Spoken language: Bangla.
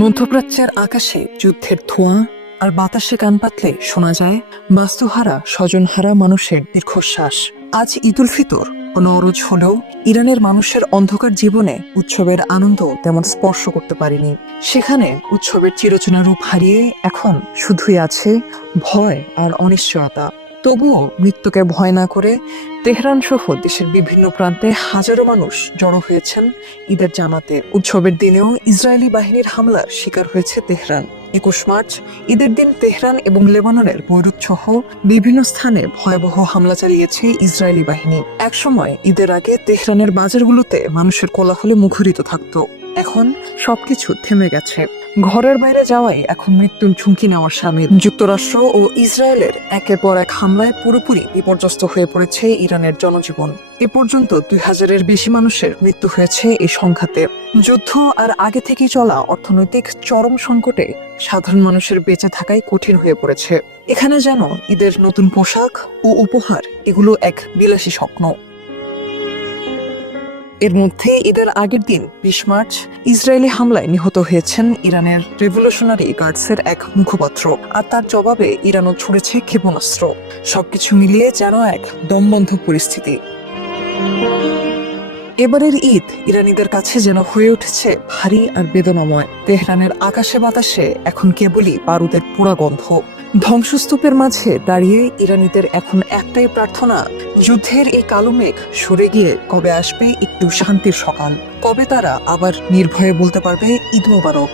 মধ্যপ্রাচ্যের আকাশে যুদ্ধের ধোঁয়া আর বাতাসে কান পাতলে শোনা যায় বাস্তুহারা স্বজনহারা মানুষের দীর্ঘশ্বাস। আজ ঈদ উল ফিতর ও নওরোজ হলেও ইরানের মানুষের অন্ধকার জীবনে উৎসবের আনন্দ তেমন স্পর্শ করতে পারেনি। সেখানে উৎসবের চিরচেনা রূপ হারিয়ে এখন শুধুই আছে ভয় আর অনিশ্চয়তা। তবুও মৃত্যুকে ভয় না করে তেহরান সহ দেশের বিভিন্ন প্রান্তে হাজারো মানুষ জড়ো হয়েছেন ঈদের জামাতে। উৎসবের দিনেও ইসরায়েলি বাহিনীর হামলার শিকার হয়েছে তেহরান। 21 মার্চ ঈদের দিন তেহরান এবং লেবাননের বৈরুত সহ বিভিন্ন স্থানে ভয়াবহ হামলা চালিয়েছে ইসরায়েলি বাহিনী। একসময় ঈদের আগে তেহরানের বাজারগুলোতে মানুষের কোলাহলে মুখরিত থাকতো। এখন সবকিছু থেমে গেছে। ঘরের বাইরে যাওয়াই এখন মৃত্যুর ঝুঁকি নেওয়ার সামিল। যুক্তরাষ্ট্র ও ইসরায়েলের একের পর এক হামলায় পুরোপুরি বিপর্যস্ত হয়ে পড়েছে ইরানের জনজীবন। এ পর্যন্ত 2000-এর বেশি মানুষের মৃত্যু হয়েছে এই সংঘাতে। যুদ্ধ আর আগে থেকেই চলা অর্থনৈতিক চরম সংকটে সাধারণ মানুষের বেঁচে থাকাই কঠিন হয়ে পড়েছে। এখানে যেন ঈদের নতুন পোশাক ও উপহার এগুলো এক বিলাসী স্বপ্ন। এর মধ্যে ঈদের আগের দিন 20 মার্চ ইসরায়েলি হামলায় নিহত হয়েছেন ইরানের রেভলিউশনারি গার্ডসের এক মুখপাত্র, আর তার জবাবে ইরানও ছুড়েছে ক্ষেপণাস্ত্র। সবকিছু মিলিয়ে যেন এক দমবন্ধ পরিস্থিতি। এবারের ঈদ ইরানিদের কাছে যেন হয়ে উঠেছে ভারী আর বেদনাময়। তেহরানের আকাশে বাতাসে এখন কেবলই বারুদের পোড়া গন্ধ। ধ্বংসস্তূপের মাঝে দাঁড়িয়ে ইরানিদের এখন একটাই প্রার্থনা, যুদ্ধের এই কালো মেঘ সরে গিয়ে কবে আসবে একটু শান্তির সকাল, কবে তারা আবার নির্ভয়ে বলতে পারবে ঈদ মোবারক।